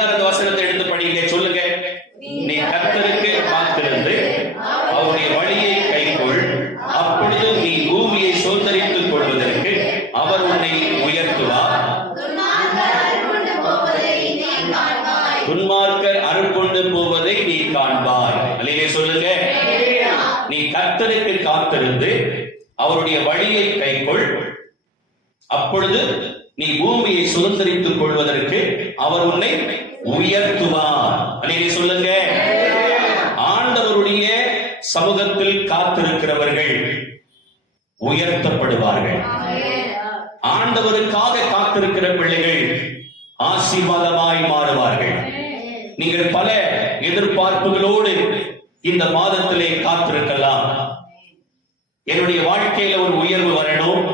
வசனத்தை எடுத்து படிங்க, சொல்லுங்க. நீ கர்த்தருக்கு காத்திருந்து அவருடைய வழியை கைக்கொள், அப்பொழுது நீ பூமியை சுதந்தரித்துக் கொள்வதற்கு அவர் உன்னை உயர்த்துவார். துன்மார்க்கர் அருள்கொண்டு போவதை நீ காண்பாய். அல்லேலூயா சொல்லுங்க. நீ கர்த்தருக்கு காத்திருந்து அவருடைய வழியை கைக்கொள், அப்பொழுது நீ பூமியை சுதந்தரித்துக் கொள்வதற்கு அவர் உன்னை உயர்த்துவார். அல்லேலூயா சொல்லுங்க. ஆண்டவருடைய சமூகத்தில் காத்திருக்கிறவர்கள் உயர்த்தப்படுவார்கள். ஆண்டவருக்காக காத்திருக்கிற பிள்ளைகள் ஆசீர்வாதமாய் மாறுவார்கள். நீங்கள் பல எதிர்பார்ப்புகளோடு இந்த மாதத்திலே காத்திருக்கலாம். என்னுடைய வாழ்க்கையில ஒரு உயர்வு வரணும்,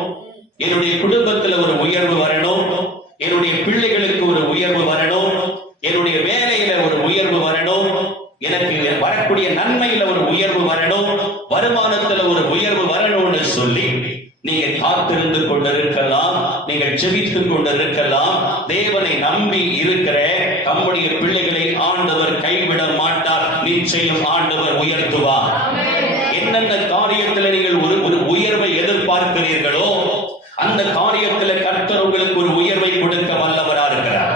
என்னுடைய குடும்பத்தில் ஒரு உயர்வு வரணும், என்னுடைய பிள்ளைகளுக்கு ஒரு உயர்வு வரணும், என்னுடைய வேலையில ஒரு உயர்வு வரணும், எனக்கு வரக்கூடிய நன்மையில ஒரு உயர்வு வரணும், வருமானத்துல ஒரு உயர்வு வரணும்னு சொல்லி நீங்க காத்திருந்து கொண்டிருக்கலாம், நீங்கள் ஜெபித்துக் கொண்டிருக்கலாம். தேவனை நம்பி இருக்கிற தம்முடைய பிள்ளைகளை ஆண்டவர் கைவிட மாட்டார். நிச்சயம் ஆண்டவர் உயர்த்துவார். என்னென்ன காரியத்தில் நீங்கள் ஒரு உயர்வை எதிர்பார்க்கிறீர்களோ அந்த காரியத்தில் கர்த்தர் உங்களுக்கு ஒரு உயர்வை கொடுக்க வல்லவரா இருக்கிறார்.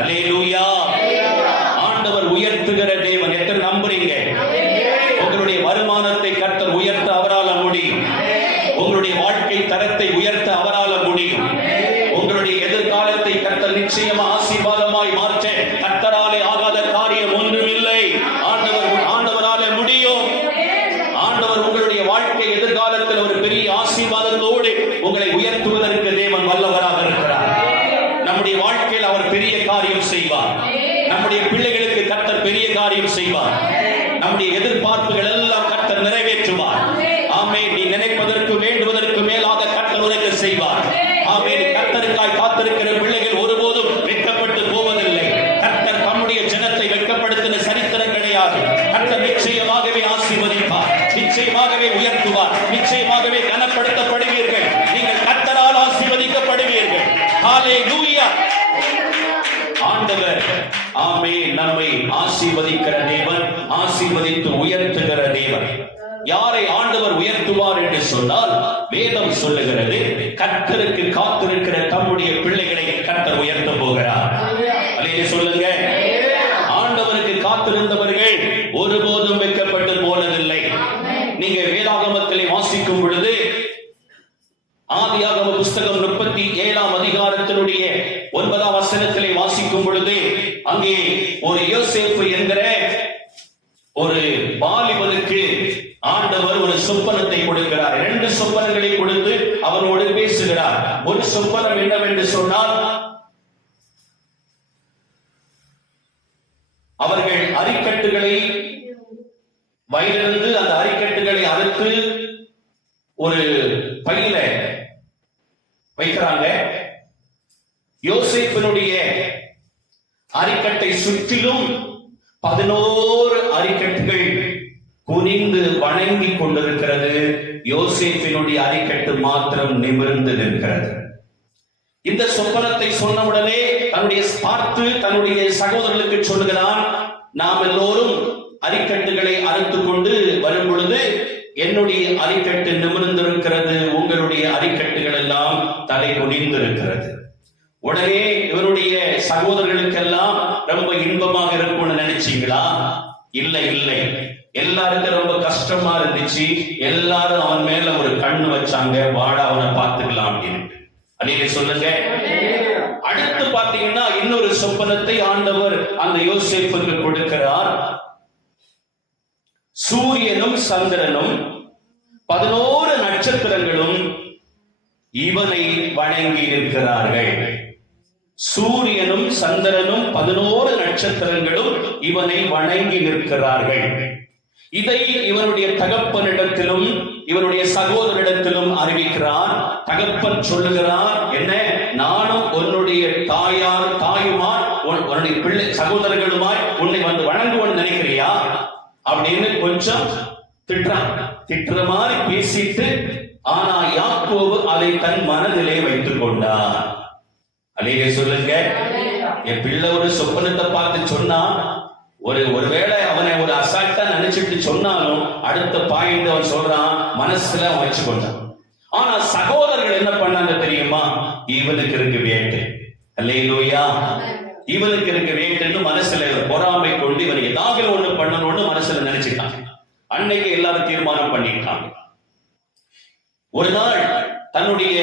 அல்லேலூயா. ஆண்டவர் உயர்த்துகிற தேவன். எத்தனை நம்புறீங்க? உங்களுடைய வருமானத்தை கர்த்தர் உயர்த்த அவரால் முடியும். உங்களுடைய வாழ்க்கை தரத்தை உயர்த்த அவரால் முடியும். உங்களுடைய எதிர்காலத்தை கர்த்தர் நிச்சயமா ஆசீர்வாதமாய் மாற்ற கர்த்தராலே ஆகாத காரியம் ஒன்றுமில்லை. ஆண்டவராலே முடியும். ஆண்டவர் உங்களுடைய வாழ்க்கை எதிர்காலத்தில் ஒரு பெரிய ஆசீர்வாதத்தோடு உங்களை உயர்த்துவதற்கு தேவன் வல்லவராக இருக்கிறார். நம்முடைய வாழ்க்கையில் அவர் பெரிய காரியம் செய்வார். நம்முடைய பிள்ளைகளுக்கு கர்த்தர் பெரிய காரியம் செய்வார். நம்முடைய எதிர்பார்ப்புகள் எல்லாம் கர்த்தர் நிறைவேற்றுவார். ஆமென். நீ நினைப்பதற்கு வேண்டுவதற்கு மேலாக கர்த்தர் உனக்கு செய்வார். ஆமென். கர்த்தருக்காய் காத்திருக்கிற பிள்ளைகள் ஒருபோதும் வெட்கப்பட்டு போவதில்லை. கர்த்தர் தம்முடைய ஜனத்தை வெட்கப்படுத்தின சரித்திரம் கிடையாது. கர்த்தர் நிச்சயமாகவே ஆசீர்வதிப்பார், நிச்சயமாகவே உயர்த்துவார், நிச்சயமாகவே கனப்படுத்தப்படுவீர்கள். நீங்கள் கர்த்தரால் ஆசீர்வதிக்கப்படுவீர்கள். ஹல்லேலூயா. ஆண்டவர் ஆமென் நம்மை ஆசீர்வதிக்கிற தேவன், ஆசீர்வதித்து உயர்த்துகிற தேவன். யாரை ஆண்டவர் உயர்த்துவார் என்று சொன்னால் வேதம் சொல்லுகிறது, கர்த்தருக்கு காத்திருக்கிற தம்முடைய பிள்ளைகளை கர்த்தர் உயர்த்த போகிறார். அல்லேலூயா சொல்லுங்க. ஆண்டவருக்கு காத்திருந்தவர்கள் ஒருபோதும் வெட்கப்பட்டு போனதில்லை. நீங்க வேதாகமத்திலே வாசிக்கும் பொழுது ஆதியாகம புஸ்தகம் 37ஆம் அதிகாரத்தினுடைய 9ஆம் வசனத்திலே வாசிக்கும் பொழுது அங்கே ஒரு யோசேப்பு என்கிற ஒரு வாலிபனுக்கு ஆண்டவர் ஒரு சொப்பனத்தை கொடுக்கிறார். 2 சொப்பனங்களை கொடுத்து அவனோடு பேசுகிறார். ஒரு சொப்பனம் என்னவென்று சொன்னால், அவர்கள் அரிக்கட்டுகளை வயலிருந்து அந்த அரிக்கட்டுகளை அறுத்து ஒரு பையில வைக்கிறாங்க. யோசேப்பினுடைய அரிக்கட்டை சுற்றிலும் 11 அரிக்கட்டுகள் குனிந்து வணங்கி கொண்டிருக்கிறது. யோசேப்பினுடைய அரிக்கட்டு மாத்திரம் நிமிர்ந்து நிற்கிறது. இந்த சொப்பனத்தை சொன்னவுடனே பார்த்து தன்னுடைய சகோதரர்களுக்கு சொல்லுகிறான், நாம் எல்லோரும் அரிக்கட்டுகளை அறுத்துக் கொண்டு வரும் பொழுது என்னுடைய அரிக்கட்டு நிமிர்ந்திருக்கிறது, உங்களுடைய அரிக்கட்டுகள் எல்லாம் தலை குனிந்திருக்கிறது. உடனே இவருடைய சகோதரர்களுக்கெல்லாம் ரொம்ப இன்பமாக இருக்கும்னு நினைச்சீங்களா? இல்லை இல்லை, எல்லாருக்கும் ரொம்ப கஷ்டமா இருந்துச்சு. எல்லாரும் அவன் மேல ஒரு கண்ணு வச்சாங்க, வாடா அவனை பார்த்துக்கலாம் அப்படின்னு. அல்லேலூயா சொல்லுங்க. அடுத்து பாத்தீங்கன்னா இன்னொரு சொப்பனத்தை ஆண்டவர் அந்த யோசேப்புக்கு கொடுக்கிறார். சூரியனும் சந்திரனும் 11 நட்சத்திரங்களும் இவனை வணங்கி இருக்கிறார்கள். சூரியனும் சந்திரனும் 11 நட்சத்திரங்களும் இவனை வணங்கி நிற்கிறார்கள். இதை இவனுடைய தகப்பனிடத்திலும் இவனுடைய சகோதரிடத்திலும் அறிவிக்கிறார். தகப்பன் சொல்லுகிறார், என்ன, நானும் உன்னுடைய தாயுமாய் உன்னுடைய பிள்ளை சகோதரர்களுமாய் உன்னை வந்து வணங்குவோன்னு நினைக்கிறியா அப்படின்னு கொஞ்சம் திட்டுற மாதிரி பேசிட்டு, ஆனா யாக்கோபு அதை தன் மனதிலே வைத்துக் கொண்டார். அல்லேலூயா சொல்லுங்க. என் பிள்ளை ஒரு சொப்பனத்தை பார்த்து சொன்னா, ஒருவேளை அவனை ஒரு அசால்ட்டா நினைச்சிட்டு சொன்னாலும் அடுத்த பாயிண்ட் அவன் சொல்றான், மனசுல அவன் வச்சுக்கொண்டான். ஆனா சகோதரர்கள் என்ன பண்ணாங்க தெரியுமா? இவனுக்கு இருக்கு வேட்டு, அல்லேலூயா, இவனுக்கு இருக்கு வேட்டுன்னு மனசுல பொறாமை கொண்டு இவன் ஏதாவது ஒண்ணு பண்ணணும்னு மனசுல நினைச்சுட்டான். அன்னைக்கு எல்லாரும் தீர்மானம் பண்ணிட்டாங்க. ஒரு நாள் தன்னுடைய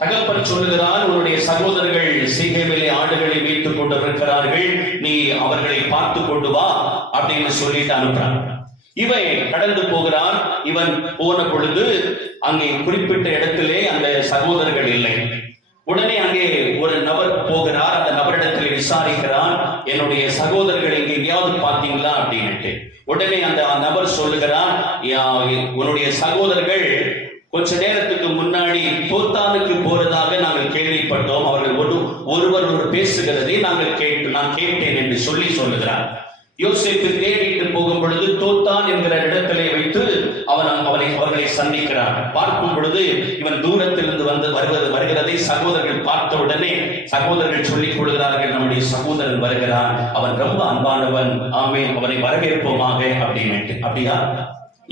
தகப்பன் சொல்லுகிறான், உன்னுடைய சகோதரர்கள் சீகேமிலே ஆடுகளை வைத்துக் கொண்டிருக்கிறார்கள், நீ அவர்களை பார்த்து கொண்டு வா அப்படின்னு சொல்லிட்டு அனுப்புறான். இவன் கடந்து போகிறான். இவன் போன பொழுது அங்கே குறிப்பிட்ட இடத்திலே அந்த சகோதரர்கள் இல்லை. உடனே அங்கே ஒரு நபர் போகிறார். அந்த நபரிடத்தில் விசாரிக்கிறான், என்னுடைய சகோதரர்கள் இங்க எங்கேயாவது பார்த்தீங்களா அப்படின்ட்டு. உடனே அந்த நபர் சொல்லுகிறான், உன்னுடைய சகோதரர்கள் கொஞ்ச நேரத்துக்கு முன்னாடி தோத்தானுக்கு போறதாக நாங்கள் கேள்விப்பட்டோம், அவர்கள் ஒருவர் பேசுகிறதை நான் கேட்டேன் என்று சொல்லுகிறார். யோசேப்பு தேடிட்டு போகும் பொழுது தோத்தான் என்கிற இடத்திலே வைத்து அவர்களை சந்திக்கிறான். பார்க்கும் பொழுது இவன் தூரத்திலிருந்து வருகிறதை சகோதரர்கள் பார்த்தவுடனே சகோதரர்கள் சொல்லிக் கொள்கிறார்கள், நம்முடைய சகோதரன் வருகிறான், அவன் ரொம்ப அன்பானவன், ஆமென், அவனை வரவேற்போமாக அப்படின்னு. அப்படியா?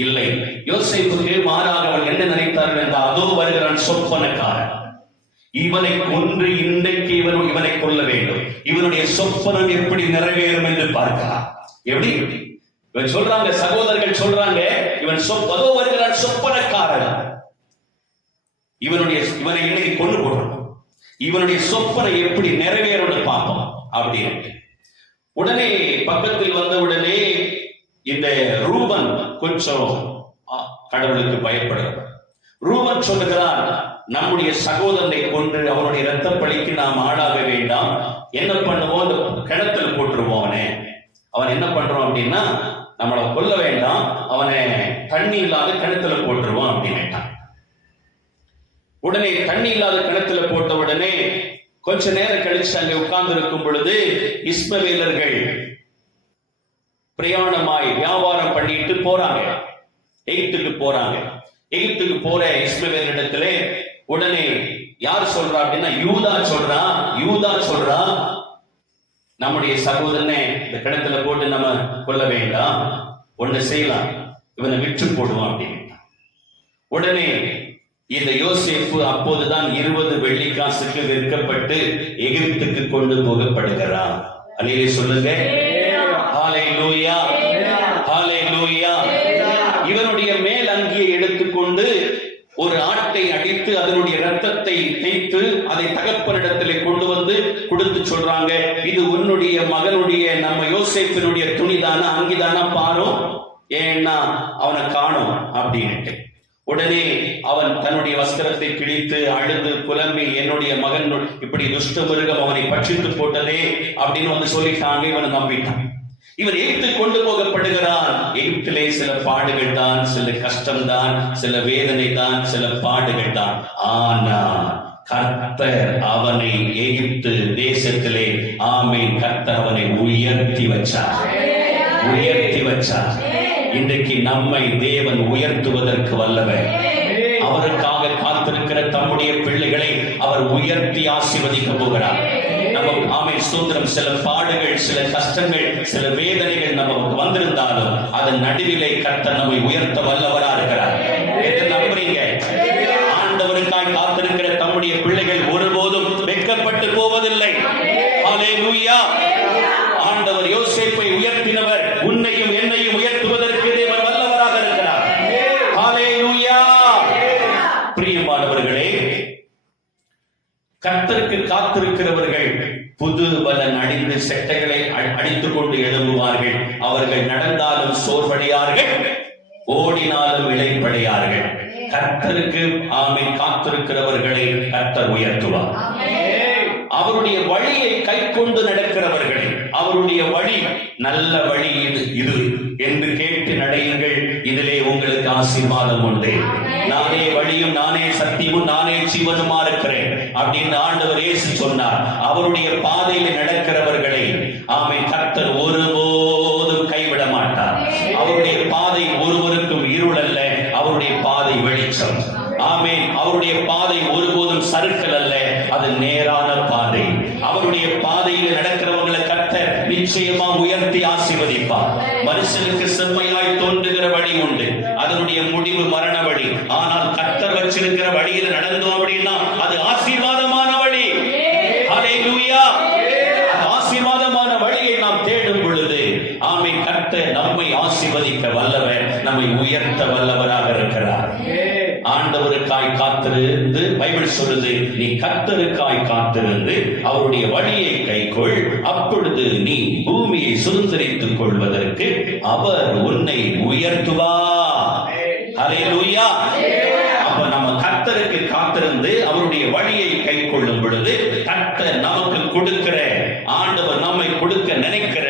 இல்லை. யோசேப்புக்கு மாறாக அவன் என்ன நினைத்தார்கள் என்றால், அதோ வருகிறான் சொப்பனக்காரன், இவனை கொன்று இன்றைக்கு இவனை கொல்ல வேண்டும், இவனுடைய சொப்பனம் எப்படி நிறைவேறும் என்று பார்க்கலாம். எப்படி இவன் சொல்றாங்க, சகோதரர்கள் சொல்றாங்க, அதோ வருகிறான் சொப்பனக்காரன், இவனை இன்னைக்கு கொண்டு போடணும், இவனுடைய சொப்பனை எப்படி நிறைவேறும் பார்ப்போம் அப்படின்னு. உடனே பக்கத்தில் வந்தவுடனே இந்த ரூபன் கொஞ்சம் கடவுளுக்கு பயப்படுகிறார். ரூபன் சொல்லுகிறான், நம்முடைய சகோதரனை கொன்று அவனுடைய இரத்த பழிக்கு நாம் ஆளாக வேண்டாம், என்ன பண்ணுவோம், அந்த கிணத்துல போட்டுருவோம். அவன் என்ன பண்றோம் அப்படின்னா, நம்மளை கொல்ல வேண்டாம், அவனை தண்ணி இல்லாத கிணத்துல போட்டுருவோம் அப்படின்னு. உடனே தண்ணி இல்லாத கிணத்துல போட்ட உடனே கொஞ்ச நேரம் கழிச்சு அங்கே உட்கார்ந்து இருக்கும் பொழுது இஸ்மவேலர்கள் பிரயாணமாய் வியாபாரம் பண்ணிட்டு போறாங்க, எகிப்துக்கு போறாங்க. எகிப்துக்கு போற இஸ்மவேலரிடத்திலே உடனே யார் சொல்றா அப்படின்னா, யூதா சொல்றான், நம்முடைய சகோதரனை இந்த கிணத்துல போட்டு நம்ம கொல்ல வேண்டாம், ஒண்ணு செய்யலாம், இவனை விற்று போடுவோம் அப்படின்னு. உடனே இந்த யோசேப்பு அப்போதுதான் 20 வெள்ளிக்காசுக்கு விற்கப்பட்டு எகிப்துக்கு கொண்டு போகப்படுகிறான். அல்லேலூயா சொல்லுங்க, ஹalleluya, ஹalleluya. இவனுடைய மேல் அங்கியை எடுத்துக்கொண்டு ஒரு ஆட்டை அடித்து அதனுடைய ரத்தத்தை தேய்த்து அதை தகப்பனிடத்திலே கொண்டு வந்து கொடுத்து சொல்றாங்க, இது உன்னுடைய மகனுடைய நம்ம யோசேப்பினுடைய துணிதானா அங்கிதானா பாரும், ஏன்னா அவனை காணும் அப்படின்ட்டு. உடனே அவன் தன்னுடைய வஸ்திரத்தை கிழித்து அழுது புலம்பி, என்னுடைய மகன் இப்படி துஷ்ட மிருகம் அவனை பட்சித்து போட்டதே அப்படின்னு வந்து சொல்லிட்டாங்க. இவனை நம்பிட்டான். இவன் எகிப்து கொண்டு போகப்படுகிறான். எகிப்திலே சில பாடுகள் தான், சில கஷ்டம் தான், சில வேதனை தான், சில பாடுகள் தான். ஆனால் கர்த்தர் அவனை எகிப்து தேசத்திலே, ஆமென், கர்த்தர் அவனை உயர்த்தி வச்சார். இன்றைக்கு நம்மை தேவன் உயர்த்துவதற்கு வல்லவர். அவருக்காக காத்திருக்கிற தம்முடைய பிள்ளைகளை அவர் உயர்த்தி ஆசீர்வதிக்க போகிறார். ஆமென், ஸ்தோத்திரம். சில பாடுகள், சில கஷ்டங்கள், சில வேதனைகள் நமக்கு வந்திருந்தாலும் அதன் நடுவிலே கர்த்தர் நம்மை உயர்த்த வல்லவரா இருக்கிறார். எதை நம்புறீங்க? ஆண்டவருக்காய் காத்திருக்கிற தம்முடைய பிள்ளைகள் ஒருபோதும் வெட்கப்பட்டு போவதில்லை. ஹalleluya. ஆண்டவர் யோசேப்பை உயர்த்தினவர், உன்னையும் என்னையும் உயர்த்துவதற்கு தேவன் வல்லவராக இருக்கிறார். ஹalleluya. பிரியமானவர்களே, கர்த்தருக்கு காத்திருக்கிறவர்கள் புது பலன் அடைந்து செட்டைகளை அடித்துக் கொண்டு எழும்புவார்கள். அவர்கள் நடந்தாலும் சோர்வடையார்கள், ஓடினாலும் இளைப்படையார்கள். கர்த்தருக்கு ஆமென் காத்திருக்கிறவர்களை கர்த்தர் உயர்த்துவார். அவருடைய வழியை கை கொண்டு நடக்கிறவர்கள், அவருடைய வழி நல்ல வழி இது என்று கேட்டு நடையுங்கள், இதிலே உங்களுக்கு ஆசீர்வாதம் உண்டு. நானே வழியும் நானே சத்தியமும் நானே ஜீவனுமா இருக்கிறேன் அப்படின்னு ஆண்டவர் இயேசு சொன்னார். அவருடைய பாதையில் நடக்கிறவர்களை ஆமென் கர்த்தர் ஒருபோதும் கைவிட மாட்டார். அவருடைய பாதை ஒருவருக்கும் இருள் அல்ல, அவருடைய பாதை வெளிச்சம். ஆமென். அவருடைய பாதை ஒருபோதும் சறுக்கல் அல்ல, அது நேரான பாதை. அவருடைய பாதையில் நிச்சயமா உயர்த்தி ஆசீர்வதிப்பார். மனுஷனுக்கு செம்மையாய் தோன்றுகிற வழி உண்டு, அதனுடைய முடிவு மரண வழி. ஆனால் கர்த்தர் வச்சிருக்கிற வழியில நடந்தோம் அப்படின்னா அது ஆசீர்வாதமான வழி. ஹல்லேலூயா. ஆசீர்வாதமான வழியை நாம் தேடும் பொழுது ஆமென், கர்த்தர் நம்மை ஆசீர்வதிக்க வல்லவர், நம்மை உயர்த்த வல்லவராக இருக்கிறார். ஆண்டவருக்காய் காத்திருந்து, பைபிள் சொல்லுது, நீ கர்த்தருக்காய் காத்திருந்து அவருடைய வழியை கைக்கொள், அப்பொழுது நீ பூமியை சுதந்திரித்துக் கொள்வதற்கு அவர் உன்னை உயர்த்துவார். ஹல்லேலூயா. அப்ப நம்ம கர்த்தருக்கு காத்திருந்து அவருடைய வழியை கைக்கொள்ளும் பொழுது கர்த்தர் நமக்கு கொடுக்கிற, ஆண்டவர் நம்மை கொடுக்க நினைக்கிற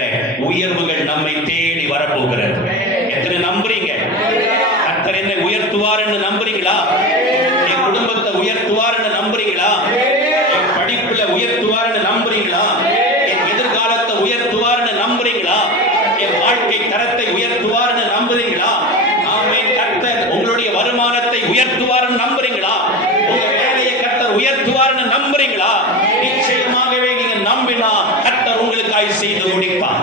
உயர்வுகள் நம்மை தேடி வரப்போகிறது. எத்தனை நம்புறீங்க? கர்த்தர் என்னை உயர்த்துவார் என்று நம்புறீங்களா? என் குடும்பத்தை உயர்த்துவார் என்று நம்புறீங்களா? என் படிப்புல உயர்த்துவார் என்று நம்புறீங்களா? என் எதிர்காலத்தை உயர்த்துவார் என்று நம்புறீங்களா? என் வாழ்க்கை தரத்தை உயர்த்துவார் என்று நம்புறீங்களா? ஆமென். கர்த்தர் உங்களுடைய வருமானத்தை உயர்த்துவார் என்று நம்புறீங்களா? உங்க வேலையை கர்த்தர் உயர்த்துவார் என்று நம்புறீங்களா? நிச்சயமாகவே நீங்க நம்பினா கர்த்தர் உங்களுக்காய் செய்து முடிப்பார்.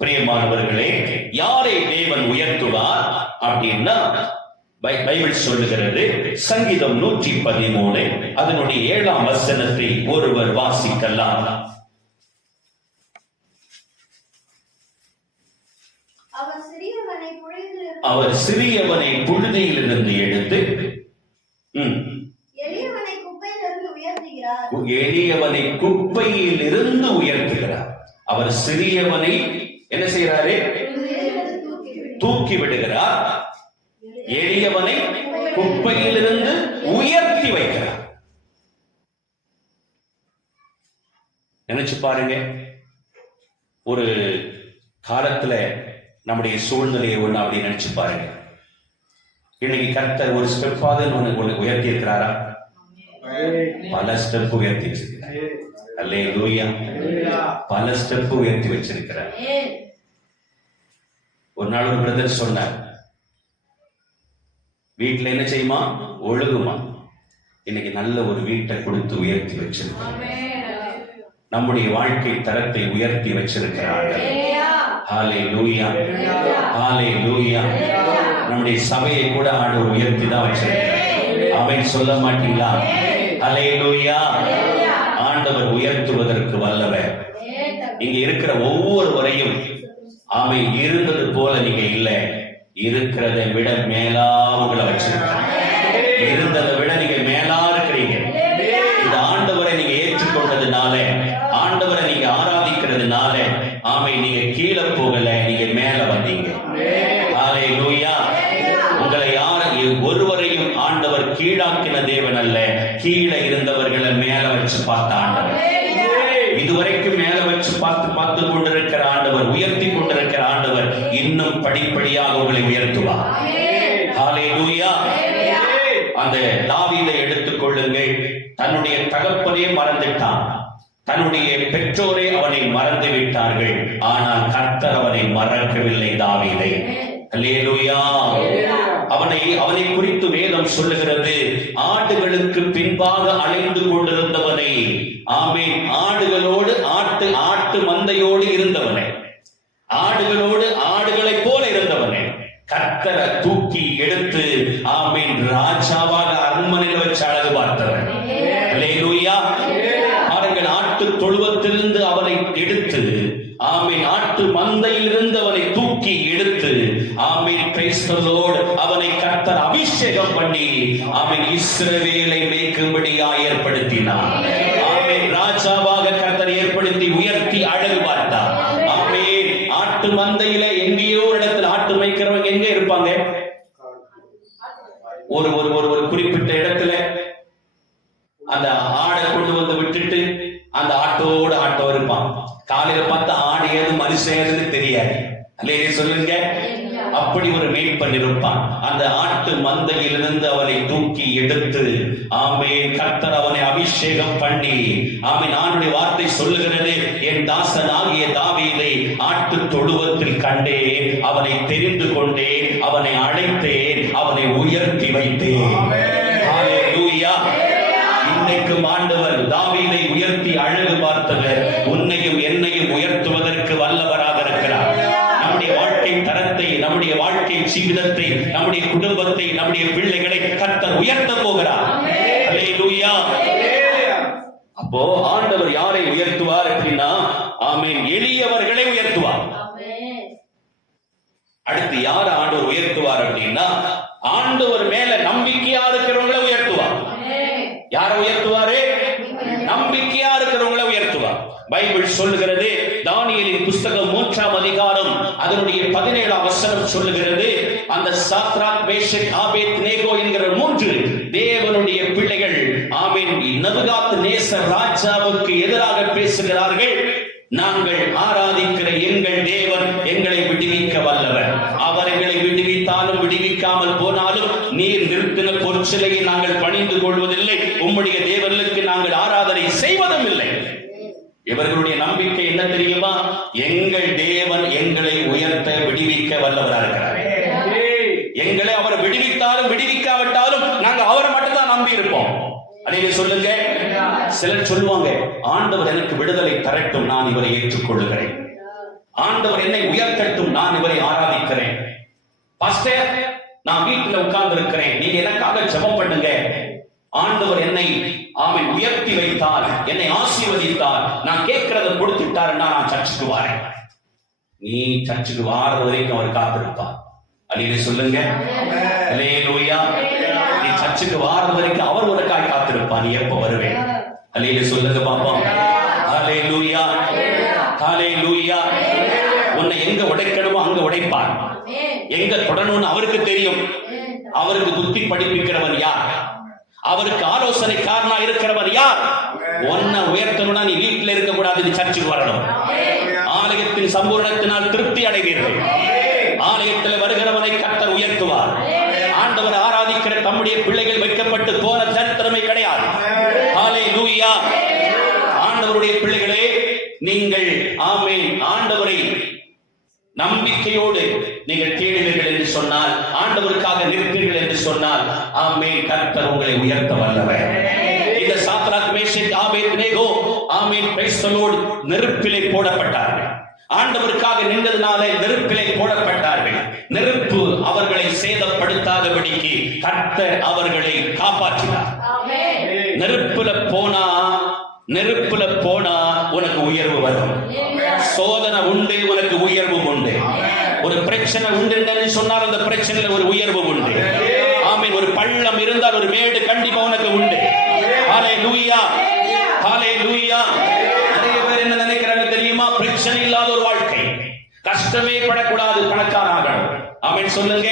பிரியமானவர்களே, யாரை தேவன் உயர்த்துவார் அப்படின்னா பைபிள் சொல்லுகிறது, சங்கீதம் 113 அதனுடைய 7ஆம் வசனத்தை ஒருவர் வாசிக்கலாம். அவர் சிறியவனை புழுதியிலிருந்து எடுத்து எளியவனை குப்பையில் இருந்து உயர்த்துகிறார். அவர் சிறியவனை என்ன செய்கிறாரு? தூக்கி விடுகிறார். எளியவனை குப்பையிலிருந்து உயர்த்தி வைக்கிறார். நினைச்சு பாருங்க, ஒரு காலத்துல நம்முடைய சூழ்நிலையை ஒண்ணு அப்படி நினைச்சு பாருங்க. இன்னைக்கு கர்த்தர் ஒரு ஸ்டெப்பாவது உங்களுக்கு உயர்த்தி இருக்கிறாரா? பல ஸ்டெப் உயர்த்தி வச்சிருக்கிறார். அல்லேலூயா. பல ஸ்டெப் உயர்த்தி வச்சிருக்கிறார். ஒரு நாள் ஒரு பிரதர் சொன்னார், வீட்டுல என்ன செய்யுமா? ஒழுகுமா. இன்னைக்கு நல்ல ஒரு வீட்டை கொடுத்து உயர்த்தி வச்சிருக்கிறார். நம்முடைய வாழ்க்கை தரத்தை உயர்த்தி வச்சிருக்கிறார்கள். ஹல்லேலூயா. ஹல்லேலூயா. நம்முடைய சபையை கூட ஆண்டவர் உயர்த்தி தான் வச்சிருக்கிறார். ஆமென் சொல்ல மாட்டீங்களா? ஹல்லேலூயா. ஆண்டவர் உயர்த்துவதற்கு வல்லவர். இங்க இருக்கிற ஒவ்வொருவரையும் ஆமென் இருந்தது போல நீங்க இல்ல, இருக்கிறதை விட மேலா உங்களை வச்சிருக்காங்க. இருந்ததை விட நீங்க மேலா இருக்கிறீங்க. இந்த ஆண்டவரை நீங்க ஏற்றுக்கொண்டதுனால, ஆண்டவரை நீங்க ஆராதிக்கிறதுனால ஆமென், நீங்க கீழே போகல, நீங்க மேல வந்தீங்க. ஹல்லேலூயா. உங்களை ஒருவரையும் ஆண்டவர் கீழாக்கின தேவன் அல்ல, கீழே இருந்தவர்களை மேல வச்சு பார்த்த ஆண்டவர். இதுவரைக்கும் மேல வச்சு பார்த்து கொண்டிருக்கிற ஆண்டவர், உயர்த்தி கொண்டிருக்கிற ஆண்டவர் இன்னும் படிப்படியாக உங்களை உயர்த்துவார். ஹல்லேலூயா. அந்த தாவீதை எடுத்துக் கொள்ளுங்கள். தன்னுடைய தகப்பனே மறந்துட்டான், தன்னுடைய பெற்றோரே அவனை மறந்து விட்டார்கள். ஆனால் கர்த்தர் அவனை மறக்கவில்லை, தாவீதை. அல்லேலூயா. அவனை குறித்து வேதம் சொல்லுகிறது, ஆடுகளுக்கு பின்பாக அலைந்து கொண்டிருந்தவனை, ஆமென், ஆடுகளோடு ஆட்டு மந்தையோடு இருந்தவனை, ஆடுகளோடு ஆடுகளை போல இருந்தவனை கர்த்தரை தூக்கி எடுத்து ஆமென் ராஜாவாக அரண்மனையில் வச்சு அழகு பார்த்தவன். அல்லேலூயா. பாருங்கள், ஆட்டு தொழுவத்திலிருந்து அவனை எடுத்து ஆமென் ஆட்டு மந்தையிலிருந்து அவனை தூக்கி எடுத்து ஆமென் பிரைஸ் தி லார்ட் அவனை கர்த்தர் அபிஷேகம் பண்ணி ஆமென் இஸ்ரவேலை மேய்க்கும்படியாக ஏற்படுத்தினார். ஆமென் ராஜாவாக கர்த்தர் ஏற்படுத்தி உயர்த்தி அழகு பார்த்தார். ஆமென். ஆட்டு மந்தையில எங்கேயோ ஒரு இடத்துல ஆட்டு மேய்க்கிறவங்க எங்க இருப்பாங்க? ஒரு ஒரு ஒரு குறிப்பிட்ட இடத்துல அந்த ஆடை கொண்டு வந்து விட்டுட்டு அந்த ஆட்டோட ஆட்டோ இருப்பான். காலையில பார்த்தா ஆடு ஏது மனுஷன் ஏதுன்னு தெரியாது. அல்லேலூயா சொல்லுங்க. அப்படி ஒரு மேய்ப்பன் இருப்பான். அந்த ஆட்டு மந்தையிலிருந்து அவனை தூக்கி எடுத்து ஆமென் கர்த்தர் அவனை அபிஷேகம் பண்ணி ஆமென் ஆண்டுடைய வார்த்தை சொல்லுகிறது, என் தாசன் ஆகிய தாவீதை ஆட்டு தொழுவத்தில் கண்டேன், அவனை தெரிந்து கொண்டேன், அவனை அழைத்தேன், அவனை உயர்த்தி வைத்தேன். ஹல்லேலூயா. இன்னைக்கும் ஆண்டவர் தாவீதை உயர்த்தி அழகு பார்த்தவர் உன்னையும் என்னையும் உயர்த்துவார். பிள்ளைகளை கர்த்தர் உயர்த்த போகிறார். அல்லேலூயா. அப்போ ஆண்டவர் யாரை உயர்த்துவார் அப்படின்னா, ஆமென், எளியவர்களை உயர்த்துவார். அடுத்து யார் ஆண்டவர் உயர்த்துவார் அப்படின்னா, ஆண்டவர் மேல நம்பிக்கையா இருக்கிறவங்களை உயர்த்துவார். யாரை உயர்த்துவாரு? நம்பிக்கையா இருக்கிறவங்களை உயர்த்துவார். பைபிள் சொல்லுகிறது, தானியேலின் புஸ்தகம் 3ஆம் அதிகாரம் அதனுடைய 17ஆம் வசனம் சொல்லுகிறது, அந்த சாத்ராக், மேஷக், ஆபேத்நேகோ என்கிற 3 தேவனுடைய பிள்ளைகள் ஆமென் நேபுகாத்நேசர் ராஜாவுக்கு எதிராக பேசுகிறார்கள். நாங்கள் ஆராதிக்கிற எங்கள் தேவன் எங்களை விடுவிக்க வல்லவர். அவர் எங்களை விடுவித்தாலும் விடுவிக்காமல் போனாலும் நீர் நிறுத்தின பொற்சிலையை நாங்கள் பணிந்து கொள்வதில்லை, உம்முடைய தேவனுக்கு நாங்கள் ஆராதனை செய்வதும் இல்லை. இவர்களுடைய நம்பிக்கை என்ன தெரியுமா? எங்கள் தேவன் எங்களை உயர்த்த விடுவிக்க வல்லவராக இருக்கிறார். எங்களை அவர் விடுவித்தாலும் விடுவிக்காவிட்டாலும் நாங்க அவரை மட்டும் தான் நம்பி இருப்போம். அதே சொல்லுங்க. சிலர் சொல்லுவாங்க, ஆண்டவர் எனக்கு விடுதலை தரட்டும், நான் இவரை ஏற்றுக்கொள்ளுகிறேன். ஆண்டவர் என்னை உயர்த்தட்டும், நான் இவரை ஆராதிக்கிறேன். பாஸ்டர், நான் வீட்டில் உட்கார்ந்து இருக்கிறேன், நீங்க எனக்காக ஜெபம் பண்ணுங்க. ஆண்டவர் என்னை ஆமென் உயர்த்தி வைத்தார், என்னை ஆசீர்வதித்தார், நான் கேட்கிறத கொடுத்துட்டாருன்னா நான் சர்ச்சுக்கு வாரேன். நீ சர்ச்சுக்கு வார வரைக்கும் அவர் காத்திருப்பார். அல்லேலூயா சொல்லுங்க. அல்லேலூயா. நீ சர்ச்சுக்கு வார வரைக்கும் அவர் உனக்காக காத்திருப்பார். நீ எப்ப வருவேன்? அல்லேலூயா சொல்லுங்க பாப்போம். அல்லேலூயா. அல்லேலூயா. உன்னை எங்க உடைக்கணுமோ அங்க உடைப்பார். எங்க தொடணும்னு அவருக்கு தெரியும். அவருக்கு புத்தி படிப்பிக்கிறவன் யார்? அவருக்கு ஆலோசனைக்காரனா இருக்கிறவர் யார்? உன்னை உயர்த்தணும்னா நீ வீட்டில் இருக்க கூடாது, நீ சர்ச்சுக்கு வரணும். ஆலயத்தின் சம்பூர்ணத்தினால் திருப்தி அடைவீர்கள். ஆலயத்தில் வருகிறவனை கர்த்தர் உயர்த்துவார். ஆண்டவர் ஆராதிக்கிற தம்முடைய பிள்ளைகள் வைக்கப்பட்டு போன சரித்திரமே கிடையாது. ஹல்லேலூயா. ஆண்டவருடைய பிள்ளைகளே, நீங்கள் ஆமென் ஆண்டவரை நம்பிக்கையோடு நீங்கள் தேடுவீர்கள் என்று சொன்னால், ஆண்டவருக்காக நிற்பீர்கள் என்று சொன்னால், ஆமென், கர்த்தர் உங்களை உயர்த்த வல்லவர். இந்த Shadrach, Meshach, Abednego amen praise the Lord நெருப்பிலே போடப்பட்டார்கள். ஆண்டவருக்காக நின்றதுனால நெருப்பிலே போடப்பட்டார்கள். நெருப்பு அவர்களை சேதப்படுத்தாதபடிக்கு கர்த்தர் அவர்களை காப்பாற்றினார். நெருப்புல போனா உனக்கு உயர்வு வரும். சோதனை உண்டு, உனக்கு உயர்வு உண்டு. ஒரு பிரச்சனை உண்டு என்று சொன்னால் அந்த பிரச்சனையில ஒரு உயர்வு உண்டு. ஆமென். ஒரு பள்ளம் இருந்தால் ஒரு மேடு கண்டிப்பா உனக்கு உண்டு. ஹல்லேலூயா. ஹல்லேலூயா. நிறைய பேர் என்ன நினைக்கிறாங்க தெரியுமா? பிரச்சனை இல்லாத ஒரு வாழ்க்கை, கஷ்டமே படக்கூடாது, பணக்காரனாகணும். ஆமென் சொல்லுங்க.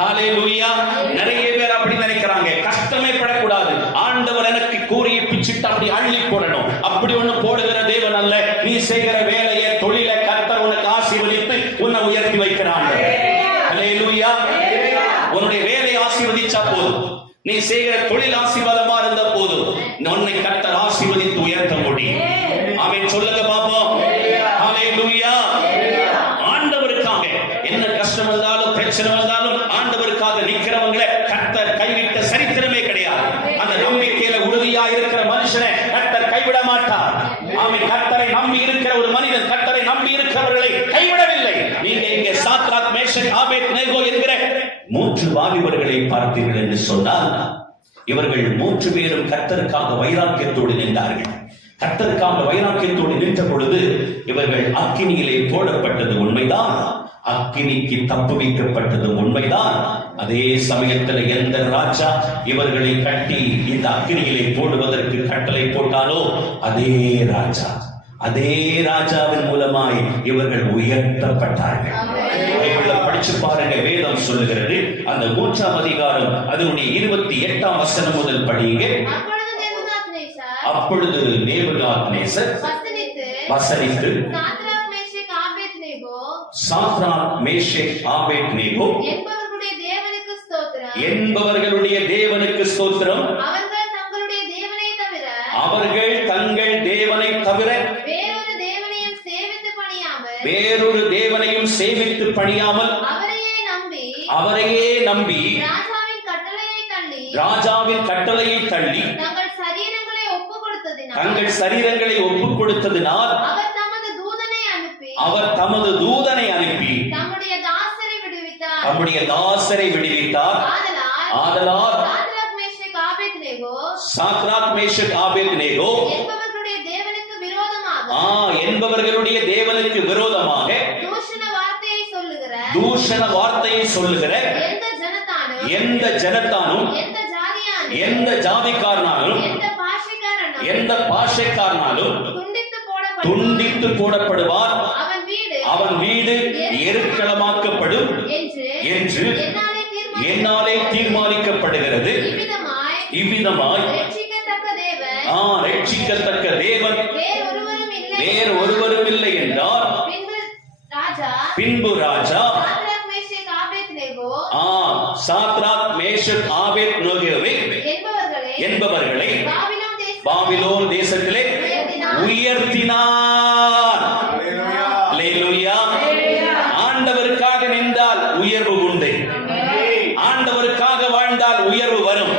ஹல்லேலூயா. நிறைய பேர் அப்படி நினைக்கிறாங்க, கஷ்டமே படக்கூடாது, ஆண்டவர் எனக்கு கூறிய பிச்சிட்டு அப்படி அள்ளி போடணும். அப்படி ஒண்ணு போடுகிற தேவன் அல்ல. நீ செய்கிற வேலையை, தொழிலை கர்த்தர் உனக்கு ஆசீர்வதித்து உன்னை உயர்த்தி வைக்கிறான். ஹல்லேலூயா. உன்னுடைய வேலையை ஆசீர்வதிச்சா போதும், நீ செய்கிற தொழில் ஆசீர்வாதமா இருந்த போதும், உன்னை கர்த்தர் ஆசீர்வதித்து உயர்த்த முடியும். ஆமென் சொல்லுங்க பாப்போம். ஹல்லேலூயா. ஆண்டவருக்காக என்ன கஷ்டம் வந்தாலும் பிரச்சனை வந்தாலும் ஆண்டவருக்காக நிக்கிறவங்களை கர்த்தர் கைவிட்ட சரித்திரமே கிடையாது. அந்த நம்பிக்கையில உறுதியா இருக்கிற மனுஷனை கர்த்தர் கைவிட மாட்டார். ஆமென். கர்த்தரை நம்பி இருக்கிற ஒரு மனிதன் கர்த்தரை நம்பி இருக்கிறவர்களை கைவிடவில்லை. நீங்க இங்கே சாத்ராக், மேஷக், ஆபேத்நேகோ என்கிற 3 வாலிபர்களை பார்த்தீர்கள் என்று சொன்னால், இவர்கள் 3 பேரும் கர்த்தருக்காக வைராக்கியத்தோடு நின்றார்கள். கர்த்தருக்காக வைராக்கியத்தோடு நின்ற பொழுது இவர்கள் அக்கினியிலே போடப்பட்டது உண்மைதான், அக்கினிக்கு தப்புவிக்கப்பட்டது உண்மைதான். அதே சமயத்தில் எந்த ராஜா இவர்களை கட்டி இந்த அக்கினியிலே போடுவதற்கு கட்டளை போட்டாலோ அதே ராஜாவின் மூலமாய் இவர்கள் உயர்த்தப்பட்டார்கள். படிச்சு பாருங்க, வேதம் சொல்லுகிறது. அந்த 3ஆம் அதிகாரம் அதனுடைய 28ஆம் வசனம் முதல் படிங்க. அப்பொழுது நேபுகாத்நேசர் வசனித்து சாத்ராக், மேஷக், ஆபேத்நேகோ என்பவர்களுடைய தேவனுக்கு ஸ்தோத்திரம், அவர்கள் தங்கள் தேவனை தவிர வேறொரு தேவனையும் சேவித்து பணியாமல் அவரையே நம்பி ராஜாவின் கட்டளையை தள்ளி தங்கள் சரீரங்களை ஒப்புக் கொடுத்ததினால் அவர் தமது தூதனை அனுப்பி தம்முடைய தாசரை விடுவித்தார். ஆதலால் Shadrach, Meshach, Abednego Shadrach, Meshach, Abednego என்பவர்களுடைய தேவனுக்கு விரோதமாக என்பவர்களுடைய தேவனுக்கு விரோதமாக தூஷண வார்த்தையை சொல்லுகிற எந்த ஜனத்தானும் எந்த ஜாதிக்காரனாலும் எந்த பாஷைக்காரனாலும் துண்டித்து போடப்படுவார், அவன் வீடு எருக்களமாக்கப்படும் என்று என்னாலே தீர்மானிக்கப்படுகிறது. இவ்விதமாய் ரட்சிக்கத்தக்க தேவன் வேறு ஒருவரும் இல்லை என்றார். பின்பு ராஜா சாத்ராக், மேஷக், ஆபேத்நேகோவை என்பவர்களை பாபிலோன் தேசத்திலே உயர்த்தினார். அல்லேலூயா. ஆண்டவருக்காக நின்றால் உயர்வு உண்டு. ஆண்டவருக்காக வாழ்ந்தால் உயர்வு வரும்.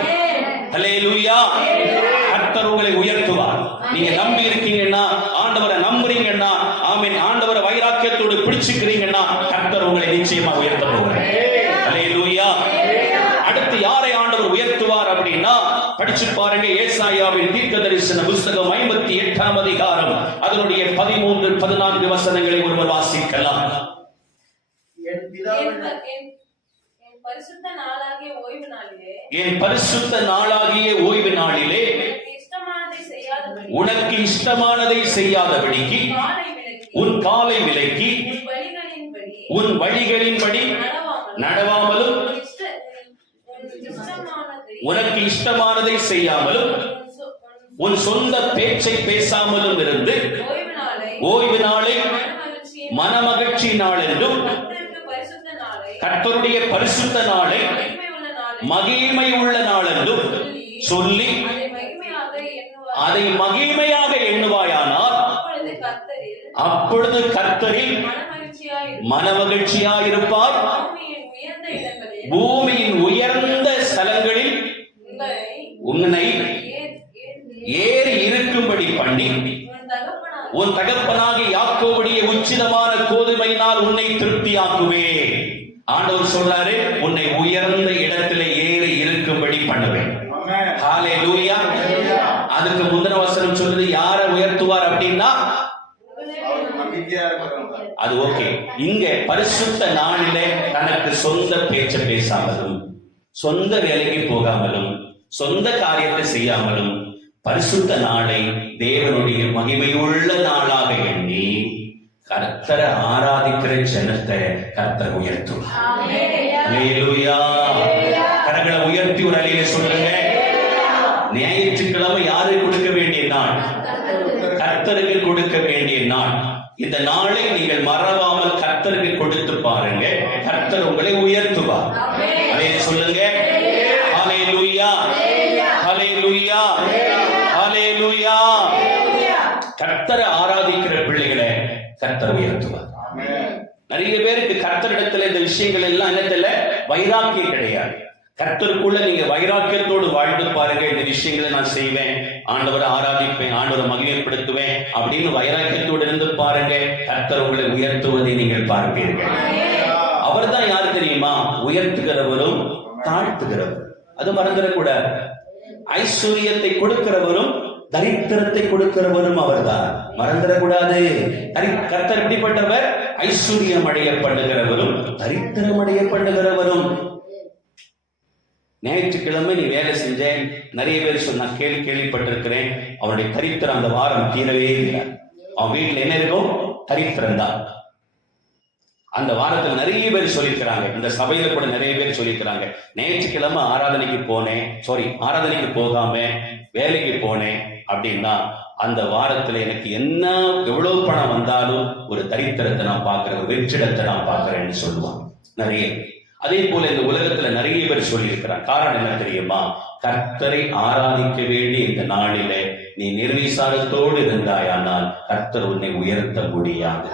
அல்லேலூயா. கர்த்தர் உங்களை உயர்த்துவார். நீங்க நம்பி இருக்கீங்கன்னா, ஆண்டவரை நம்புறீங்கன்னா, ஆமென், ஆண்டவரை வைராக்கியத்தோடு பிடிச்சுக்கிறீங்கன்னா கர்த்தர் உங்களை நிச்சயமா உயர்த்த போகிறார். அல்லேலூயா. அடுத்து யாரை ஆண்டவர் உயர்த்துவார் அப்படின்னா, படிச்சு பாருங்க. ஏசாயாவின் தீர்க்கதரிசன புத்தகம் 58ஆம் அதிகாரம் அதனுடைய 13, 14 வசனங்களை ஒருவர் வாசிக்கலாம். என் பரிசுத்த நாளாகிய ஓய்வு நாளிலே உனக்கு இஷ்டமானதை செய்யாதபடிக்கு உன் காலை விலக்கி உன் வழிகளின்படி நடவாமலும் உனக்கு இஷ்டமானதை செய்யாமலும் உன் சொந்த பேச்சை பேசாமலும் இருந்து ஓய்வு நாளை மனமகிழ்ச்சி நாள் என்றும் கர்த்தருடைய பரிசுத்த நாளை மகிமை உள்ள நாள் என்றும் சொல்லி அதை மகிமையாக எண்ணுவாயானால் அப்பொழுது கர்த்தரில் மனமகிழ்ச்சியாயிருப்பார். பூமியின் உயர்ந்த ஸ்தலங்களில் உன்னை ஏறி இருக்கும்படி பண்ணி உன் தகப்பனாகிய யாக்கோபுடைய உச்சிதமான கோதுமையினால் உன்னை திருப்தியாக்குவே. ஆண்டவர் சொல்றாரு, உன்னை உயர்ந்த இடத்திலே ஏறி இருக்கும்படி பண்ணுவேன். ஹல்லேலூயா. அதுக்கு முந்தின வசனம் சொல்லுது, யாரை உயர்த்துவார் அப்படின்னா, அது ஓகே. இங்க பரிசுத்த நாளிலே தனக்கு சொந்த பேச்ச பேசாமலும், சொந்த வேலைக்கு போகாமலும், சொந்த காரியத்தை செய்யாமலும், பரிசுத்த நாளை தேவனுடைய மகிமையுள்ள நாளாக எண்ணி கர்த்தரை ஆராதிக்கிற ஜனத்தை கர்த்தர் உயர்த்துவார். அல்லேலூயா. கரங்களை உயர்த்தி ஒரு அலையில சொல்லுங்க. ஞாயிற்றுக்கிழமை யாருக்கு கொடுக்க வேண்டிய நாள்? கர்த்தருக்கு கொடுக்க வேண்டிய நாள். இந்த நாளை நீங்கள் மறவாமல் கர்த்தருக்கு கொடுத்து பாருங்க. கர்த்தர் உங்களை உயர்த்துவார். அதை சொல்லுங்க. ஹல்லேலூயா, ஹல்லேலூயா, ஹல்லேலூயா. கர்த்தரை ஆராதிக்கிற பிள்ளைகளை கர்த்தர் உயர்த்துவார். நிறைய பேருக்கு கர்த்தரிடத்துல இந்த விஷயங்கள் எல்லாம் என்னத்துல வைராக்கியம் கிடையாது. கர்த்தருக்குள்ள நீங்க வைராக்கியத்தோடு வாழ்ந்து பாருங்க. இந்த விஷயங்களை நான் செய்வேன், ஆண்டவரை ஆராதிப்பேன், ஆண்டவரை மகிமைப்படுத்துவேன் அப்படின்னு வைராக்கியத்தோடு இருந்து பாருங்க. கர்த்தர் உங்களை உயர்த்துவதை நீங்கள் பார்ப்பீர்கள். அவர் தான் யாரு தெரியுமா? உயர்த்துகிறவரும் தாழ்த்துகிறவரும். அது மறந்துடக்கூடாது. ஐஸ்வர்யத்தை கொடுக்கிறவரும் தரித்திரத்தை கொடுக்கிறவரும் அவர்தான், மறந்துடக்கூடாது. கர்த்தர் எப்படிப்பட்டவர்? ஐஸ்வர்யம் அடைய பண்ணுகிறவரும் தரித்திரம் அடைய பண்ணுகிறவரும். ஞாயிற்றுக்கிழமை நீ வேலை செஞ்சேன், நிறைய பேர் சொன்ன கேள்விப்பட்டிருக்கிறேன், அவனுடைய தரித்திரம் அந்த வாரம் தீரவே இல்லை. அவன் வீட்டில் என்ன இருக்கும்? தரித்திரம் தான். அந்த வாரத்தில் நிறைய பேர் சொல்லியிருக்கிறாங்க, இந்த சபையில கூட நிறைய பேர் சொல்லியிருக்கிறாங்க, ஞாயிற்றுக்கிழமை ஆராதனைக்கு போகாம வேலைக்கு போனேன் அப்படின்னா அந்த வாரத்துல எனக்கு என்ன எவ்வளவு பணம் வந்தாலும் ஒரு தரித்திரத்தை நான் பார்க்கிறேன், ஒரு வெற்றிடத்தை நான் பார்க்கிறேன்னு சொல்லுவான் நிறைய. அதே போல இந்த உலகத்துல நிறைய பேர் சொல்லியிருக்கிறான். காரணம் என்ன தெரியுமா? கர்த்தரை ஆராதிக்க வேண்டிய இந்த நாளிலே நீ நிர்விசாரத்தோடு இருந்தாயானால் கர்த்தர் உன்னை உயர்த்த முடியாது.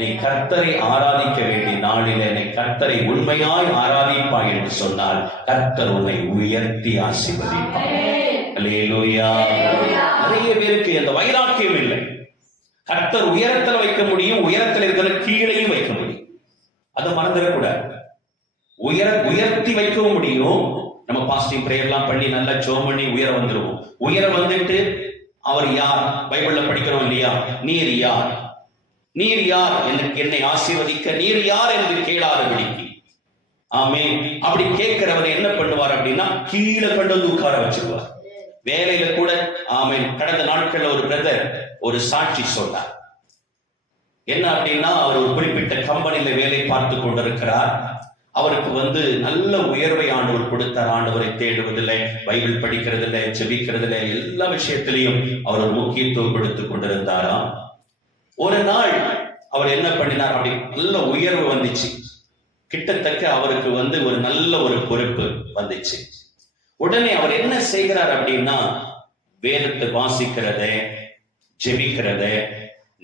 நீ கர்த்தரை ஆராதிக்க வேண்டிய நாளிலே நீ கர்த்தரை உண்மையாய் ஆராதிப்பாய் என்று சொன்னால் கர்த்தர் உன்னை உயர்த்தி ஆசீர்வதிப்பார். அல்லேலூயா. நிறைய பேருக்கு அந்த வைராக்கியம் இல்லை. கர்த்தர் உயரத்தில் வைக்க முடியும், உயரத்தில் இருக்கிற கீழையும் வைக்க முடியும். அதை மறந்துடக்கூடாது. உயர்த்தி வைக்கவும் முடியும், நம்ம பாஸ்டிங் பிரேயர் எல்லாம் பண்ணி நல்லா ஜெபம் பண்ணி உயர வந்துருவோம். உயர வந்துட்டு அவர் யார்? பைபிள்ல படிக்கிறோம் இல்லையா? நீர் யார், நீர் யார் என்னை ஆசீர்வதிக்க, நீர் யார் என்று கேளாதபடிக்கு. ஆமென். அப்படி கேட்கிறவர் என்ன பண்ணுவார் அப்படின்னா கீழே கொண்டு வந்து உட்கார வச்சிருவார். வேலையில கூட ஆமென். கடந்த நாட்கள்ல ஒரு பிரதர் ஒரு சாட்சி சொன்னார். என்ன அப்படின்னா அவர் ஒரு குறிப்பிட்ட கம்பெனியில வேலை பார்த்து கொண்டிருக்கிறார். அவருக்கு நல்ல உயர்வை ஆண்டவர் கொடுத்தார். ஆண்டவரை தேடுவதில்லை, பைபிள் படிக்கிறதில்லை, ஜெபிக்கிறதில்லை, எல்லா விஷயத்திலையும் அவர் ஒரு முக்கியத்துவம் கொடுத்து கொண்டிருந்தாராம். ஒரு நாள் அவர் என்ன பண்ணினார், அப்படி நல்ல உயர்வு வந்துச்சு. கிட்டத்தட்ட அவருக்கு ஒரு நல்ல ஒரு பொறுப்பு வந்துச்சு. உடனே அவர் என்ன செய்கிறார் அப்படின்னா வேதத்தை வாசிக்கிறத, ஜெபிக்கிறத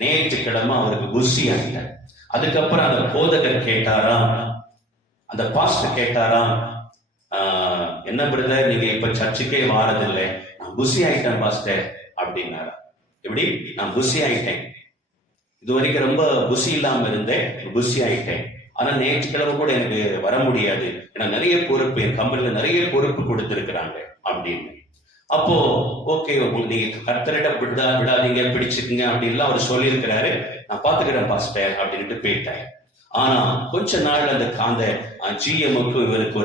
நேற்றுக்கிழமை அவருக்கு புசி ஆகிட்டார். அதுக்கப்புறம் அந்த போதகர் கேட்டாராம், அந்த பாஸ்டர் கேட்டாராம், என்ன பிரதர் நீங்க இப்ப சர்ச்சுக்கே வாரதில்லை? நான் புசி ஆயிட்டேன் பாஸ்டர் அப்படின்னாரா. எப்படி? நான் புசி ஆயிட்டேன், இது வரைக்கும் ரொம்ப புசி இல்லாம இருந்தேன், புசி ஆயிட்டேன். ஆனா நேற்றுக்கிழமை கூட எனக்கு வர முடியாது, ஏன்னா நிறைய பொறுப்பு, என் கம்பெனில நிறைய பொறுப்பு கொடுத்திருக்கிறாங்க அப்படின்னு. அப்போ ஓகே, நீங்க கர்த்தரிடம் விடாதீங்க, பிடிச்சுக்குங்க அப்படின்லாம் அவர் சொல்லியிருக்கிறாரு. நான் பாத்துக்கிறேன் பாஸ்டர் அப்படின்ட்டு போயிட்டேன். ஆனா கொஞ்ச நாள் அந்த ஜிஎம்முக்கு இவருக்கு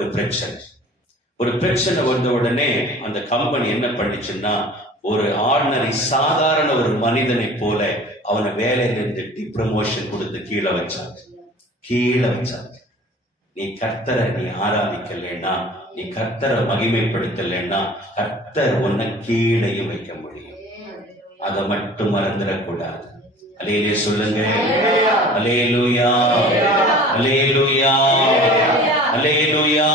ஒரு பிரச்சனை வந்த உடனே அந்த கம்பெனி என்ன பண்ணிச்சுன்னா ஒரு ஆர்டினரி சாதாரண ஒரு மனிதனை போல அவனை வேலையிலிருந்து டிப்ரமோஷன் கொடுத்து கீழே வச்சாங்க. நீ கர்த்தரை நீ ஆராதிக்கலைன்னா, நீ கர்த்தரை மகிமைப்படுத்தலைன்னா கர்த்தர் உன்னை கீழையும் வைக்க முடியும். அதை மட்டும் மறந்துடக்கூடாது. அல்லேலூயா சொல்லுங்க. அல்லேலூயா, அல்லேலூயா, அல்லேலூயா.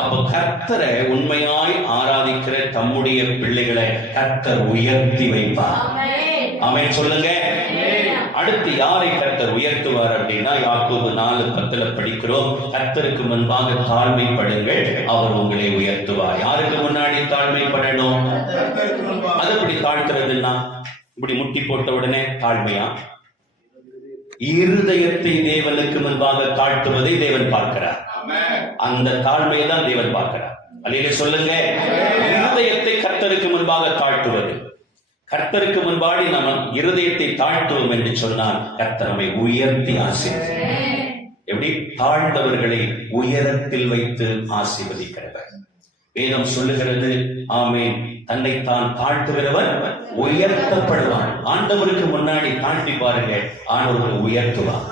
அப்ப கர்த்தரை உண்மையாய் ஆராதிக்கிற தம்முடைய பிள்ளைகளை கர்த்தர் உயர்த்தி வைப்பார். ஆமென் சொல்லுங்க. அடுத்து யாரை கர்த்தர் உயர்த்துவார் அப்படின்னா யாக்கோபு 4:10 படிக்கிறோம், கர்த்தருக்கு முன்பாக தாழ்மைப்படுங்கள், அவர் உங்களை உயர்த்துவார். யாருக்கு முன்னாடி தாழ்மைப்படணும்? அது எப்படி தாழ்த்துறதுன்னா இப்படி முட்டி போட்ட உடனே தாழ்மையா? இருதயத்தை தேவனுக்கு முன்பாக தாழ்த்துவதை தேவன் பார்க்கிறார். அந்த தாழ்மையை தான் தேவன் பார்க்கிறார். அல்லேலூயா சொல்லுங்க. இருதயத்தை கர்த்தருக்கு முன்பாக தாழ்த்துவது, கர்த்தருக்கு முன்பாடி நம்ம இருதயத்தை தாழ்த்துவோம் என்று சொன்னால் கர்த்தர் நம்மை உயர்த்தி ஆசீர்வதிப்பார். எப்படி? தாழ்ந்தவர்களை உயரத்தில் வைத்து ஆசீர்வதிக்கிறவர். வேதம் சொல்லுகிறது, ஆமென், தன்னைத்தான் தாழ்த்துகிறவன் உயர்த்தப்படுவான். ஆண்டவருக்கு முன்னாடி தாழ்த்தி பாருங்க, ஆண்டவர் உயர்த்துவார்.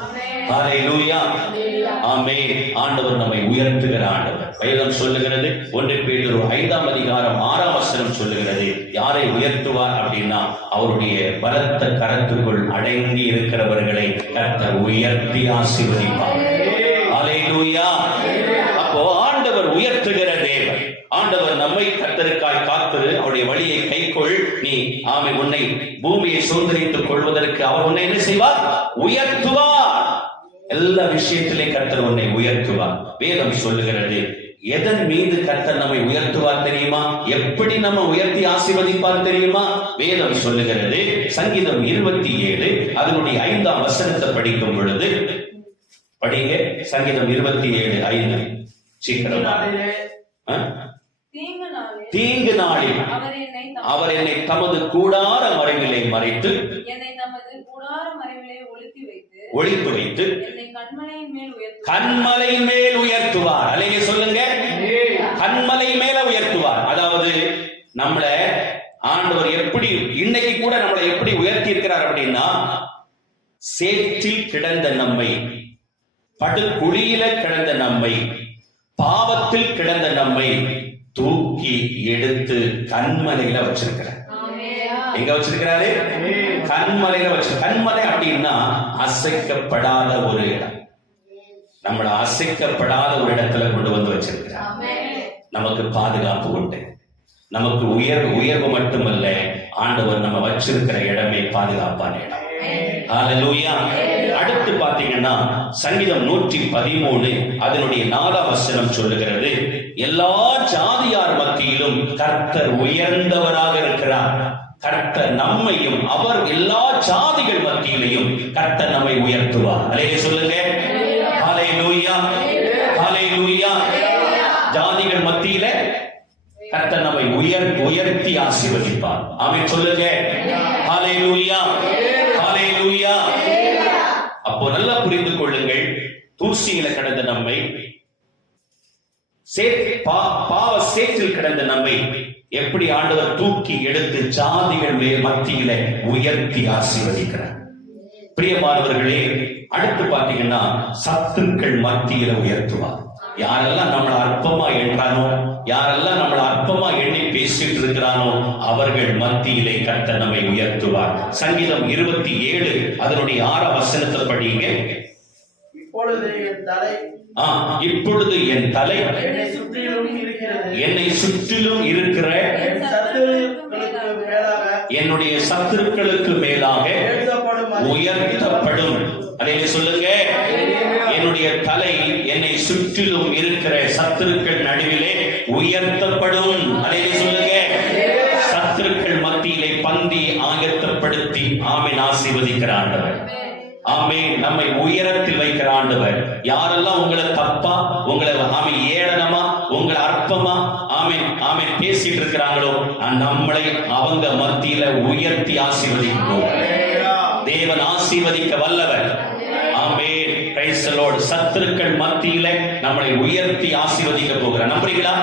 ஹல்லேலூயா, ஆமென். ஆண்டவர் நம்மை உயர்த்துகிற ஆண்டவர். வேதம் சொல்லுகிறது 1 பேதுரு 5:6 சொல்லுகிறது, யாரை உயர்த்துவார் அப்படின்னா அவருடைய பலத்த கரத்துக்குள் அடங்கி இருக்கிறவர்களை கர்த்தர் உயர்த்தி ஆசீர்வதிப்பார். ஹல்லேலூயா. அப்போ ஆண்டவர் உயர்த்துகிற தேவன். ஆண்டவர் நம்மை கர்த்தருக்காய் காத்திரு, அவருடைய வழியை கைக்கொள், நீ ஆமென், உன்னை பூமியை சுதந்தரித்துக் கொள்வதற்கு அவர் உன்னை என்ன செய்வார்? உயர்த்துவார். எல்லா விஷயத்திலே கர்த்தர் உன்னை உயர்த்துவார். வேதம் சொல்லுகிறது, எதன் மீது கர்த்தர் நம்மை உயர்த்துவார் தெரியுமா? எப்படி நம்ம உயர்த்தி ஆசீர்வதிப்பார் தெரியுமா? வேதம் சொல்லுகிறது, சங்கீதம் 27 அதனுடைய 5 படிக்கும் பொழுது, படிங்க சங்கீதம் 27:5. சீக்கிரமா. தீங்கு நாளில் அவர் என்னை தமது கூடார மறைவிலே மறைத்து ஒளித்து வைத்து கன்மலையின் மேல் உயர்த்துவார். அல்லேலூயா சொல்லுங்க. கன்மலை மேல உயர்த்துவார். அதாவது நம்மள ஆண்டவர் எப்படி இன்னைக்கு கூட நம்மளை எப்படி உயர்த்தி இருக்கிறார் அப்படின்னா, சேற்றில் கிடந்த நம்மை, படுகுழியில கிடந்த நம்மை, பாவத்தில் கிடந்த நம்மை தூக்கி எடுத்து கன்மலையில வச்சிருக்கிறார். எங்க வச்சிருக்கிறாரு? கன்மலையில வச்சு. கன்மலை அப்படின்னா அசைக்கப்படாத ஒரு இடம். நம்மள அசைக்கப்படாத ஒரு இடத்துல கொண்டு வந்து வச்சிருக்கிறார். நமக்கு பாதுகாப்பு உண்டு. நமக்கு உயர்வு மட்டுமல்ல, ஆண்டவர் நம்ம வச்சிருக்கிற இடமே பாதுகாப்பான இடம். ஹல்லேலூயா. அடுத்து பாத்தீங்கன்னா சங்கீதம் 113 அதனுடைய 4 சொல்லுகிறது, எல்லா ஜாதியார் மத்தியிலும் கர்த்தர் உயர்ந்தவராக இருக்கிறார். கர்த்தர் நம்மையும் அவர் எல்லா ஜாதிகள் மத்தியிலையும் கர்த்தர் நம்மை உயர்த்துவார். அல்லேலூயா சொல்லுங்க. ஹல்லேலூயா, ஹல்லேலூயா. ஜாதிகள் மத்தியில் ஆமென் சொல்லுங்க. ஹalleluya, ஹalleluya. அப்போ நல்லா புரிந்து கொள்ளுங்கள், தூசியில கிடந்த நம்மை, பாவ சேற்றில் கிடந்த நம்மை எப்படி ஆண்டவர் தூக்கி எடுத்து ஜாதிகள் மத்தியில உயர்த்தி ஆசீர்வதிக்கிறார். பிரியமானவர்களே, அடுத்து பாத்தீங்கன்னா சத்துருக்கள் மத்தியில உயர்த்துவார். யாரெல்லாம் நம்மளை அற்பமா எண்றானோ, யாரெல்லாம் நம்மளை அற்பமா எண்ணி பேசிட்டு இருக்கிறானோ அவர்கள் மத்தியிலே கர்த்தர் நம்மை உயர்த்துவார். சங்கீதம் 27 அதனுடைய 6 வசனத்தை படிங்க. இப்பொழுது என் தலை என்னை சுற்றிலும் இருக்கிற என்னுடைய சத்துருக்களுக்கு மேலாக உயர்த்தப்படும். அதை சொல்லுங்க, என்னுடைய தலை என்னை சுற்றிலும் இருக்கிற சத்துருக்கள் நடுவிலே உயர்த்தப்படும். அதை சொல்லுங்க, சத்துருக்கள் மத்தியிலே பந்தி ஆயத்தப்படுத்தி ஆமென் ஆசீர்வதிக்கிற ஆண்டவர். ஆமென். நம்மை உயரத்தில் வைக்கிற ஆண்டவர். யாரெல்லாம் உங்களை தப்பா, உங்களை ஆமென் ஏளனமா, உங்களை அற்பமா ஆமென் ஆமென் பேசிட்டு இருக்கிறாங்களோ நம்மளை அவங்க மத்தியில உயர்த்தி ஆசீர்வதிக்கும் தேவன். ஆசீர்வதிக்க வல்லவர். ஆமென். Praise the lord. சத்துருக்கள் மத்தியில நம்மளை உயர்த்தி ஆசீர்வதிக்க போகிறார். நம்புறீங்களா?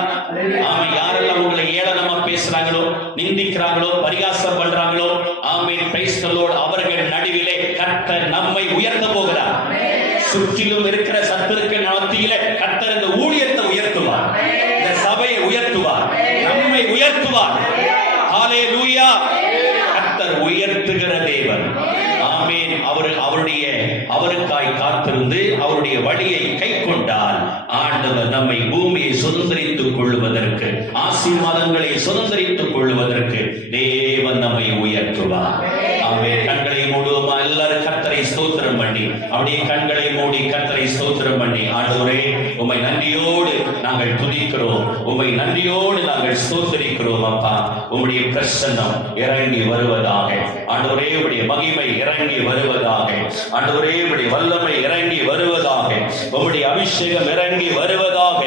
ஆமென். யாரெல்லாம் உங்களை ஏளனமா பேசுறாங்களோ, நிந்திக்கிறாங்களோ, பரிகாசம் பண்றாங்களோ ஆமென் பிரைஸ் தி லார்ட், அவர்கள் நடுவிலே கர்த்தர் நம்மை உயர்த்த போகிறார். சுற்றிலும் இருக்கிற சத்துருக்கள் மத்தியில கர்த்தர் இந்த ஊழியத்தை உயர்த்துவார், இந்த சபையை உயர்த்துவார், நம்மை உயர்த்துவார். ஹalleluya. கர்த்தர் உயர்த்துகிற தேவன். ஆமென். அவருக்காய் காத்திருந்து அவருடைய வழியை கை கொண்டால் ஆண்டவர் நம்மை பூமியை சுதந்திரித்துக் கொள்வதற்கு, ஆசீர்வாதங்களை சுதந்திரித்துக் கொள்வதற்கு தேவன் நம்மை உயர்த்துவார். ஆமென். கண்களை மூடுவோமா? எல்லாரும் கர்த்தரை ஸ்தோத்திரம் பண்ணி, அப்படியே கண்களை மூடி கர்த்தரை ஸ்தோத்திரம் பண்ணி, ஆண்டவரே உம்மை நன்றியோடு நாங்கள் துதிக்கிறோம், உம்மை நன்றியோடு நாங்கள் ஸ்தோத்திரிக்கிறோம். அப்பா, உம்முடைய பிரசன்னம் இறங்கி வருவதாக. ஆண்டவரே உம்முடைய மகிமை இறங்கி வருவதாக. ஆண்டவரே உம்முடைய வல்லமை இறங்கி வருவதாக. உம்முடைய அபிஷேகம் இறங்கி வருவதாக.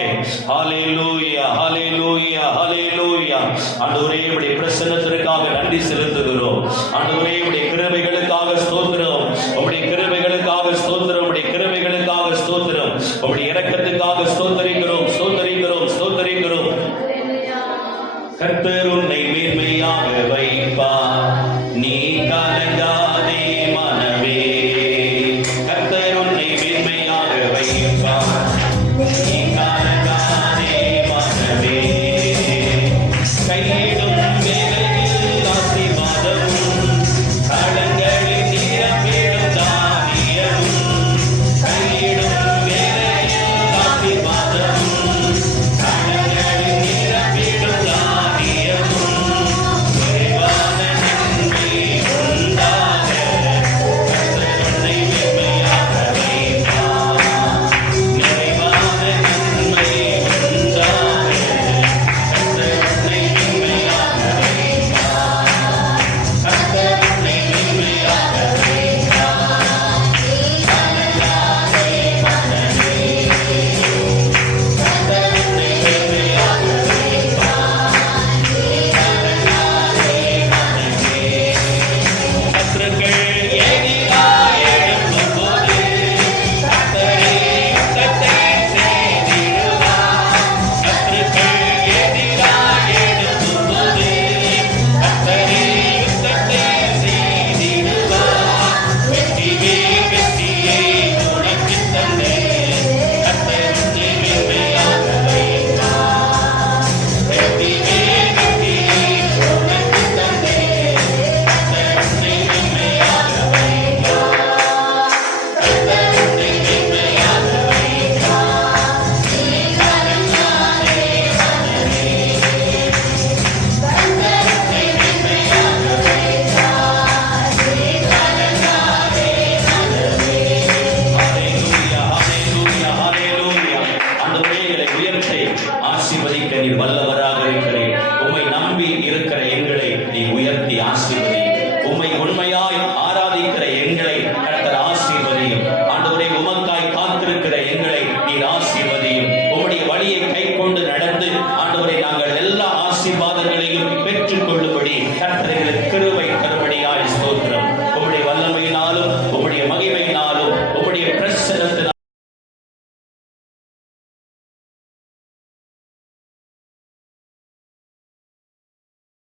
ஹalleluya, ஹalleluya, ஹalleluya. ஆண்டவரே உம்முடைய பிரசன்னத்திற்காக நன்றி செலுத்துகிறோம். ஆண்டவரே உம்முடைய